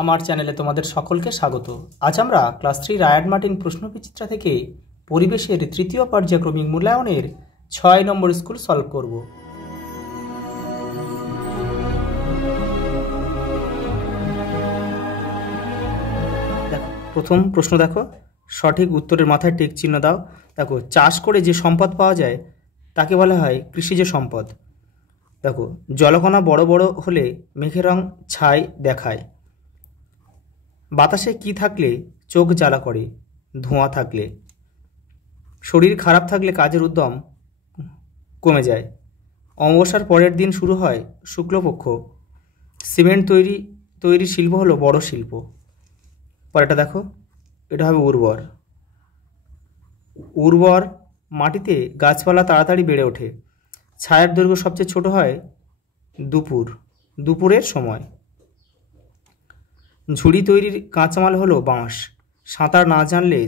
আমার চ্যানেলে তোমাদের সকলকে স্বাগত। আজ আমরা ক্লাস 3 রায়াড মার্টিন প্রশ্নবিচিত্রা থেকে পরিবেশের তৃতীয় পর্যায়ক্রমিক মূল্যায়নের 6 নম্বর স্কুল সলভ করব। দেখো প্রথম প্রশ্ন, দেখো সঠিক উত্তরের মাথায় টিক চিহ্ন দাও। দেখো, চাষ করে যে সম্পদ পাওয়া যায় তাকে বলা হয় কৃষিজ সম্পদ। দেখো, জলকণা বড় বড় হলে মেঘের রং ছাই দেখায়। বাতাসে কি থাকলে চোখ জ্বালা করে? ধোঁয়া থাকলে। শরীর খারাপ থাকলে কাজের উদ্যম কমে যায়। অমাবস্যার পরের দিন শুরু হয় শুক্লপক্ষ। সিমেন্ট তৈরি শিল্প হলো বড় শিল্প। পরেরটা দেখো, এটা হবে উর্বর। উর্বর মাটিতে গাছপালা তাড়াতাড়ি বেড়ে ওঠে। ছায়ার দৈর্ঘ্য সবচেয়ে ছোট হয় দুপুরের সময়। ঝুড়ি তৈরির কাঁচামাল হলো বাঁশ। সাঁতার না জানলে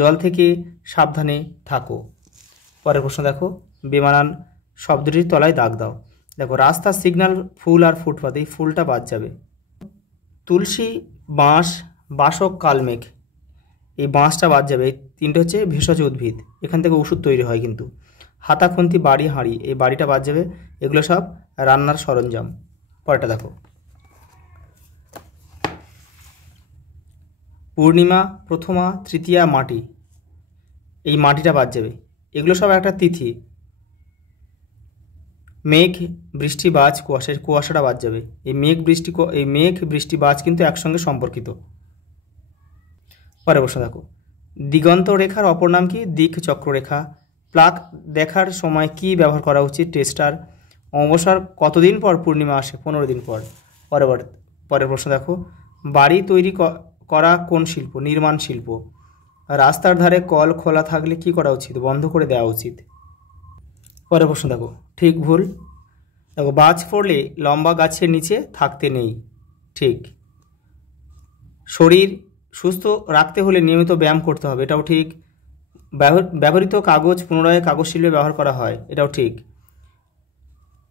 জল থেকে সাবধানে থাকো। পরের প্রশ্ন দেখো, বেমানান শব্দটির তলায় দাগ দাও। দেখো, রাস্তা, সিগন্যাল, ফুল আর ফুটপাত, এই ফুলটা বাদ যাবে। তুলসী, বাঁশ, বাসক, কালমেঘ, এই বাঁশটা বাদ যাবে। এই তিনটে হচ্ছে ভেষজ উদ্ভিদ, এখান থেকে ওষুধ তৈরি হয় কিন্তু। হাতা, খুন্তি, বাড়ি, হাঁড়ি, এই বাড়িটা বাদ যাবে। এগুলো সব রান্নার সরঞ্জাম। পরেরটা দেখো, পূর্ণিমা, প্রথমা, তৃতীয়া, মাটি, এই মাটিটা বাদ যাবে। এগুলো সব একটা তিথি। মেঘ, বৃষ্টি, বাজ, কুয়াশাটা বাদ যাবে। এই মেঘ, বৃষ্টি, বাজ কিন্তু একসঙ্গে সম্পর্কিত। পরের প্রশ্ন দেখো, দিগন্ত রেখার অপর নাম কি? দিক চক্ররেখা। প্লাক দেখার সময় কি ব্যবহার করা উচিত? টেস্টার। অমাবস্যার কতদিন পর পূর্ণিমা আসে? 15 দিন পর। পরের প্রশ্ন দেখো, বাড়ি তৈরি করা কোন শিল্প? নির্মাণ শিল্প। রাস্তার ধারে কল খোলা থাকলে কি করা উচিত? বন্ধ করে দেওয়া উচিত। পরের প্রশ্ন দেখো, ঠিক ভুল। দেখো, বাজ পড়লে লম্বা গাছের নিচে থাকতে নেই, ঠিক। শরীর সুস্থ রাখতে হলে নিয়মিত ব্যায়াম করতে হবে, এটাও ঠিক। ব্যবহৃত কাগজ পুনরায় কাগজ শিল্পে ব্যবহার করা হয়, এটাও ঠিক।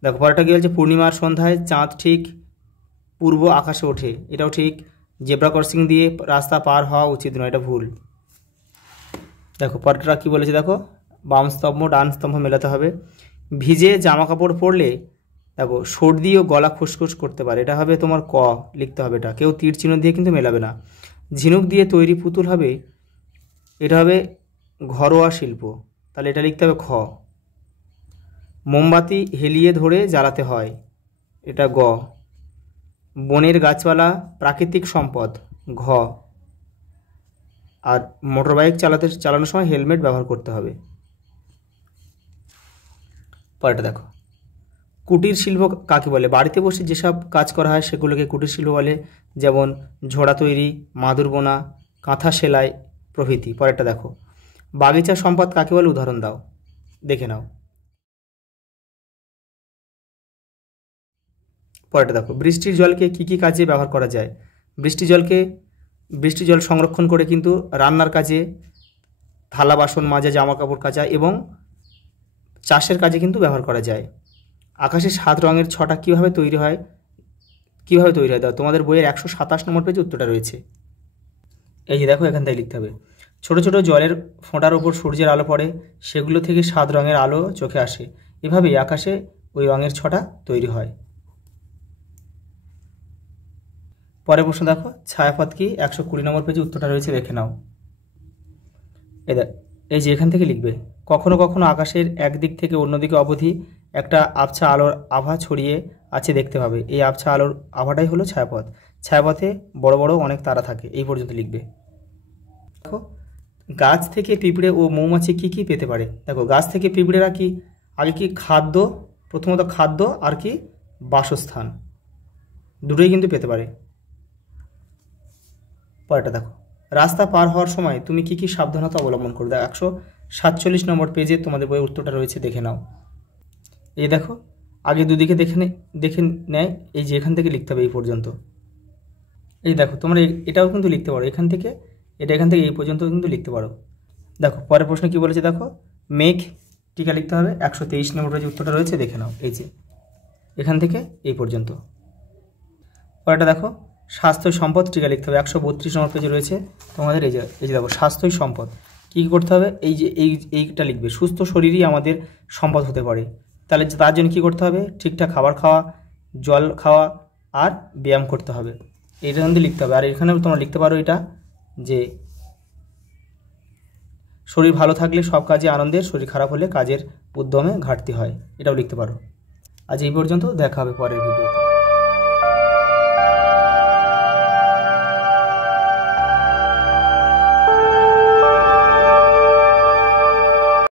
দেখো, পরেরটা কি বলছে? পূর্ণিমার সন্ধ্যায় চাঁদ ঠিক পূর্ব আকাশে ওঠে, এটাও ঠিক। জেব্রা ক্রসিং দিয়ে রাস্তা পার হওয়া উচিত নয়, এটা ভুল। দেখো, পরেরটা কি বলেছে? দেখো, বাম স্তম্ভ ডান স্তম্ভ মেলাতে হবে। ভিজে জামা কাপড় পরলে দেখো সর্দি ও গলা খুসখুস করতে পারে, এটা হবে তোমার ক লিখতে হবে। এটা কেউ তীর চিহ্ন দিয়ে কিন্তু মেলাবে না। ঝিনুক দিয়ে তৈরি পুতুল হবে, এটা হবে ঘরোয়া শিল্প, তাহলে এটা লিখতে হবে খ। মোমবাতি হেলিয়ে ধরে জ্বালাতে হয়, এটা গ। বনের গাছপালা প্রাকৃতিক সম্পদ, ঘ। আর মোটরবাইক চালানোর সময় হেলমেট ব্যবহার করতে হবে। পরেরটা দেখো, কুটির শিল্প কাকে বলে? বাড়িতে বসে যেসব কাজ করা হয় সেগুলোকে কুটির শিল্প বলে, যেমন ঝোড়া তৈরি, মাদুর বোনা, কাঁথা সেলাই প্রভৃতি। পরেরটা দেখো, বাগিচা সম্পদ কাকে বলে? উদাহরণ দাও, দেখে নাও। পরেরটা দেখো, বৃষ্টির জলকে কি কি কাজে ব্যবহার করা যায়? বৃষ্টির জল সংরক্ষণ করে কিন্তু রান্নার কাজে, থালা বাসন মাজা, জামা কাপড় কাচা এবং চাষের কাজে কিন্তু ব্যবহার করা যায়। আকাশে 7 রঙের ছটা কীভাবে তৈরি হয়? দাও, তোমাদের বইয়ের 127 নম্বর পেজে উত্তরটা রয়েছে। এই যে দেখো, এখান থেকে লিখতে হবে। ছোট ছোট জলের ফোঁটার ওপর সূর্যের আলো পড়ে, সেগুলো থেকে 7 রঙের আলো চোখে আসে, এভাবেই আকাশে ওই রঙের ছটা তৈরি হয়। পরের প্রশ্ন দেখো, ছায়াপথ কি? 120 নম্বর পেজে উত্তরটা রয়েছে, দেখে নাও। এই যে এখান থেকে লিখবে, কখনো কখনো আকাশের একদিক থেকে অন্যদিকে অবধি একটা আবছা আলোর আভা ছড়িয়ে আছে দেখতে পাবে, এই আবছা আলোর আভাটাই হলো ছায়াপথ। ছায়াপথে বড় বড় অনেক তারা থাকে, এই পর্যন্ত লিখবে। দেখো, গাছ থেকে পিঁপড়ে ও মৌমাছি কি কি পেতে পারে? দেখো, গাছ থেকে পিঁপড়েরা কি আগে কি খাদ্য, প্রথমত খাদ্য, আর কি বাসস্থান, দুটোই কিন্তু পেতে পারে। পরেরটা দেখো, রাস্তা পার হওয়ার সময় তুমি কি কি সাবধানতা অবলম্বন করবে? 147 নম্বর পেজে তোমাদের বইয়ের উত্তরটা রয়েছে, দেখে নাও। এই দেখো, আগে দুদিকে দেখে নেয়, এই যে এখান থেকে লিখতে হবে এই পর্যন্ত। এই দেখো, তোমরা এটাও কিন্তু লিখতে পারো, এখান থেকে এই পর্যন্ত কিন্তু লিখতে পারো। দেখো, পরের প্রশ্ন কি বলেছে? দেখো, মেঘ টিকা লিখতে হবে। 123 নম্বর পেজে উত্তরটা রয়েছে, দেখে নাও। এই যে এখান থেকে এই পর্যন্ত। পরেরটা দেখো, স্বাস্থ্য সম্পদ টিকা লিখতে হবে। 132 নম্বর পেজে রয়েছে তোমাদের। এই যে দেখো স্বাস্থ্যই সম্পদ। কী করতে হবে, এইটা লিখবে, সুস্থ শরীরই আমাদের সম্পদ হতে পারে। তাহলে তার জন্য কী করতে হবে, ঠিকঠাক খাবার খাওয়া, জল খাওয়া আর ব্যায়াম করতে হবে, এইটা কিন্তু লিখতে হবে। আর এখানেও তোমরা লিখতে পারো এটা যে শরীর ভালো থাকলে সব কাজে আনন্দের, শরীর খারাপ হলে কাজের উদ্যমে ঘাটতি হয়, এটাও লিখতে পারো। আজ এই পর্যন্ত, দেখা হবে পরের ভিডিওতে।